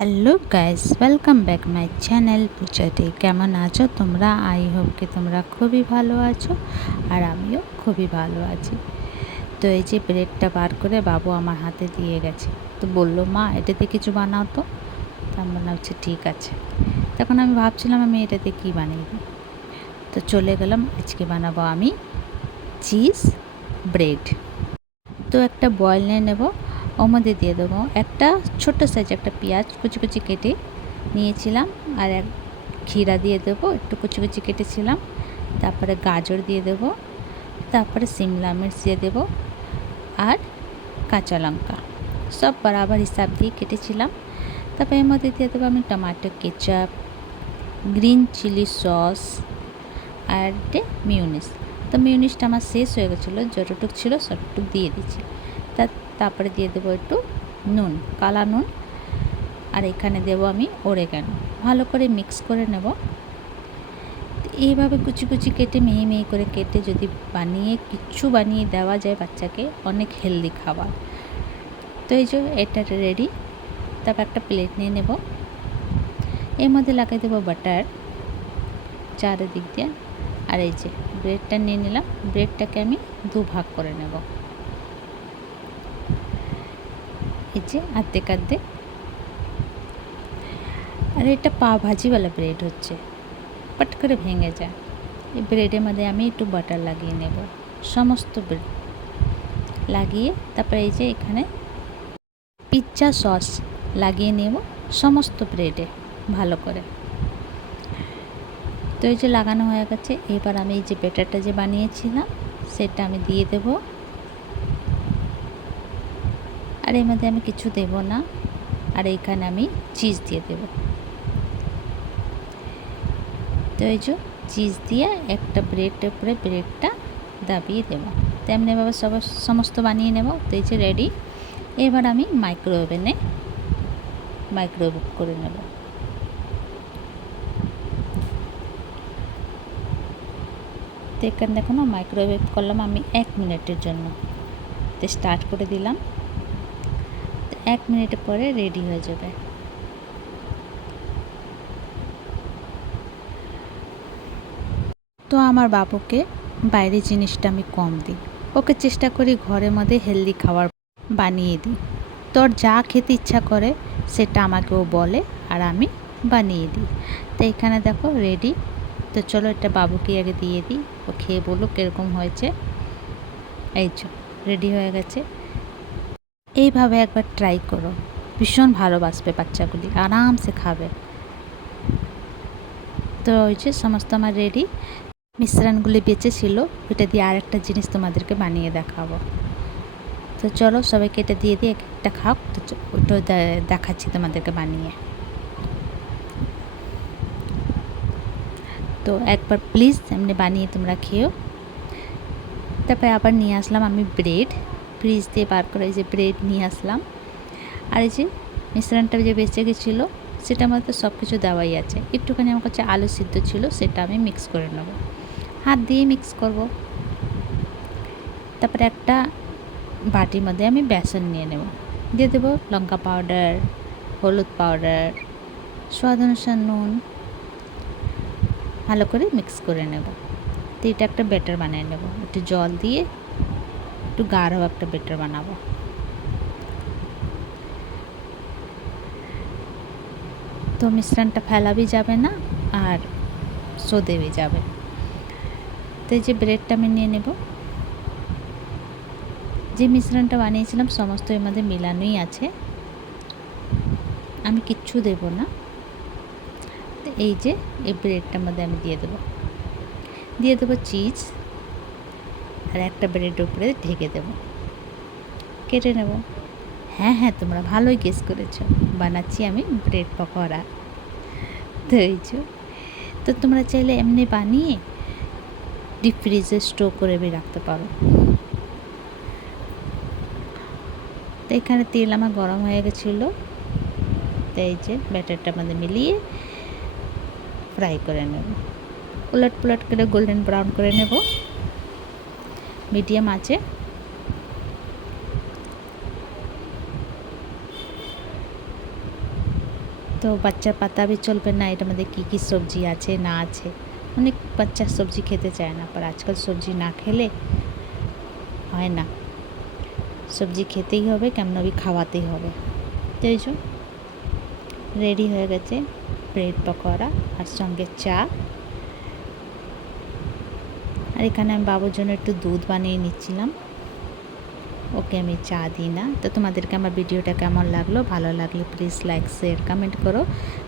Hello guys, welcome back my channel পুজোতে। কেমন আছো তোমরা? আই হোপ কি তোমরা খুবই ভালো আছো, আর আমিও খুবই ভালো আছি। তো এই যে ব্রেডটা বার করে বাবু আমার হাতে দিয়ে গেছে, তো বললো মা এটাতে কিছু বানাও তো। তার মনে হচ্ছে ঠিক আছে। তখন আমি ভাবছিলাম আমি এটাতে কী বানিয়ে দিই, তো চলে গেলাম। আজকে বানাবো আমি চিজ ব্রেড। তো একটা বয়েল নিয়ে নেবো, ওর মধ্যে দিয়ে দেবো একটা ছোট্ট সাইজ একটা পেঁয়াজ কুচি কুচি কেটে নিয়েছিলাম, আর এক ক্ষীরা দিয়ে দেবো, একটু কুচি কুচি কেটেছিলাম। তারপরে গাজর দিয়ে দেবো, তারপরে সিমলা মির্চ দিয়ে দেবো, আর কাঁচা লঙ্কা সব বরাবর হিসাব দিয়ে কেটেছিলাম। তারপরে এর মধ্যে দিয়ে দেবো আমি tomato ketchup, green chilli sauce, আর মিউনিস। তো মিউনিসটা আমার শেষ হয়ে গেছিলো, যতটুক ছিল সবটুক দিয়ে দিচ্ছি। তারপরে দিয়ে দেবো একটু নুন, কালা নুন, আর এখানে দেবো আমি অরেগানো। ভালো করে মিক্স করে নেব। এইভাবে কুচি কুচি কেটে মিহি মিহি করে কেটে যদি বানিয়ে দেওয়া যায় বাচ্চাকে, অনেক হেলদি খাবার। তো এই যে এটা রেডি। তারপর একটা প্লেট নিয়ে নেব, এর মধ্যে লাগিয়ে দেবো বাটার চারিদিক দিয়ে। আর এই যে ব্রেডটা নিয়ে নিলাম, ব্রেডটাকে আমি দুভাগ করে নেব, এই যে আর্ধেক আর্ধেক। আর এটা পাও ভাজিওয়ালা ব্রেড হচ্ছে, পট করে ভেঙে যায়। এই ব্রেডের মধ্যে আমি একটু বাটার লাগিয়ে নেব, সমস্ত ব্রেড লাগিয়ে। তারপরে এই যে এখানে পিৎজা সস লাগিয়ে নেব সমস্ত ব্রেডে ভালো করে। তো এই যে লাগানো হয়ে গেছে। এবার আমি এই যে ব্যাটারটা যে বানিয়েছিলাম সেটা আমি দিয়ে দেব। আর এর মধ্যে আমি কিছু দেব না, আর এইখানে আমি চিজ দিয়ে দেব। তো এই যে চিজ দিয়ে একটা ব্রেডের উপরে ব্রেডটা দাবিয়ে দেবো। তেমনিভাবে সমস্ত বানিয়ে নেব। তো এই যে রেডি। এবার আমি মাইক্রোওয়েভ করে নেব। তো এখানে দেখো না, মাইক্রোওয়েভ করলাম আমি 1 মিনিটের জন্য। তো স্টার্ট করে দিলাম, তো 1 মিনিটের পরে রেডি হয়ে যাবে। তো আমার বাবুকে বাইরের জিনিসটা আমি কম দিই, ওকে চেষ্টা করি ঘরের মধ্যে হেলদি খাবার বানিয়ে দিই। তোর যা খেতে ইচ্ছা করে সেটা আমাকে ও বলে, আর আমি বানিয়ে দিই। তো এখানে দেখো রেডি। তো চলো এটা বাবুকে আগে দিয়ে দিই, ও খেয়ে বলুক কীরকম হয়েছে। এই যে রেডি হয়ে গেছে। এইভাবে একবার ট্রাই করো, ভীষণ ভালোবাসবে বাচ্চাগুলি, আরামসে খাবে। তো ওই যে সমস্ত আমার রেডি। মিশ্রণগুলি বেঁচে ছিল, ওইটা দিয়ে আরেকটা জিনিস তোমাদেরকে বানিয়ে দেখাবো। তো চলো সবাইকে এটা দিয়ে দিয়ে একটা খাও। তো ওটাও দেখাচ্ছি তোমাদেরকে বানিয়ে। তো একবার প্লিজ এমনি বানিয়ে তোমরা খেও। তারপরে আবার নিয়ে আসলাম আমি ব্রেড, ফ্রিজ দিয়ে বার করে এই যে ব্রেড নিয়ে আসলাম। আর এই যে মিশ্রণটা যে বেঁচে গেছিলো সেটার মধ্যে সব কিছু দেওয়াই আছে। একটুখানি আমার কাছে আলু সিদ্ধ ছিল, সেটা আমি মিক্স করে নেব, হাত দিয়ে মিক্স করব। তারপরে একটা বাটির মধ্যে আমি বেসন নিয়ে নেব, দিয়ে দেবো লঙ্কা পাউডার, হলুদ পাউডার, স্বাদ অনুসারে নুন, ভালো করে মিক্স করে নেব। তো এটা একটা ব্যাটার বানিয়ে নেব, একটু জল দিয়ে একটু গাঢ় একটা ব্যাটার বানাবো। তো মিশ্রণটা ফেলাবি যাবে না, আর সোদেবি যাবে। তো এই যে ব্রেডটা আমি নিয়ে নেব, যে মিশ্রণটা বানিয়েছিলাম সমস্ত এর মধ্যে মিলানোই আছে, আমি কিচ্ছু দেব না। তো এই যে এই ব্রেডটার মধ্যে আমি দিয়ে দেবো চিজ, আর একটা ব্রেডের উপরে ঢেকে দেবো, কেটে নেব। হ্যাঁ হ্যাঁ, তোমরা ভালোই গেস করেছো, বানাচ্ছি আমি ব্রেড পকোড়া। তো এই যে, তো তোমরা চাইলে এমনি বানিয়ে ডিপ ফ্রিজে স্টোর করে রাখতে পারো। তো এখানে তেল আমার গরম হয়ে গেছিলো। তো এই যে ব্যাটারটার মধ্যে মিলিয়ে ফ্রাই করে নেব, উলট পুলট করে গোল্ডেন ব্রাউন করে নেব মিডিয়াম আঁচে। তো বাচ্চার পাতা চলবে না, এটার মধ্যে কী কী সবজি আছে না আছে। অনেক বাচ্চা সবজি খেতে চায় না, पर আজকাল সবজি না খেলে হয় না, সবজি খেতেই হবে, কেমনভাবে খাওয়াতেই হবে। তো এই যে রেডি হয়ে গেছে ব্রেড পকোড়া আর সঙ্গে চা। আর এখানে আমি বাবুর জন্য একটু দুধ বানিয়ে নিচ্ছিলাম, ওকে আমি চা দিই না। তো তোমাদেরকে আমার ভিডিওটা কেমন লাগলো, ভালো লাগলে প্লিজ লাইক শেয়ার কমেন্ট করো,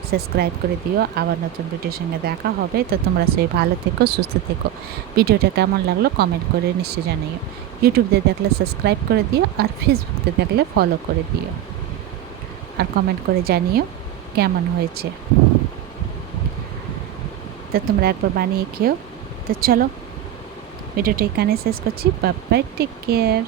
সাবস্ক্রাইব করে দিও। আবার নতুন ভিডিওর সঙ্গে দেখা হবে। তো তোমরা সবাই ভালো থেকো, সুস্থ থেকো। ভিডিওটা কেমন লাগলো কমেন্ট করে নিশ্চয় জানিও। ইউটিউব দিয়ে দেখলে সাবস্ক্রাইব করে দিও, আর ফেসবুক দিয়ে দেখলে ফলো করে দিও, আর কমেন্ট করে জানিও কেমন হয়েছে। তো তোমরা একবার বানিয়ে খেও। তো চলো ভিডিওটা এখানে শেষ করছি। Bye bye, take care.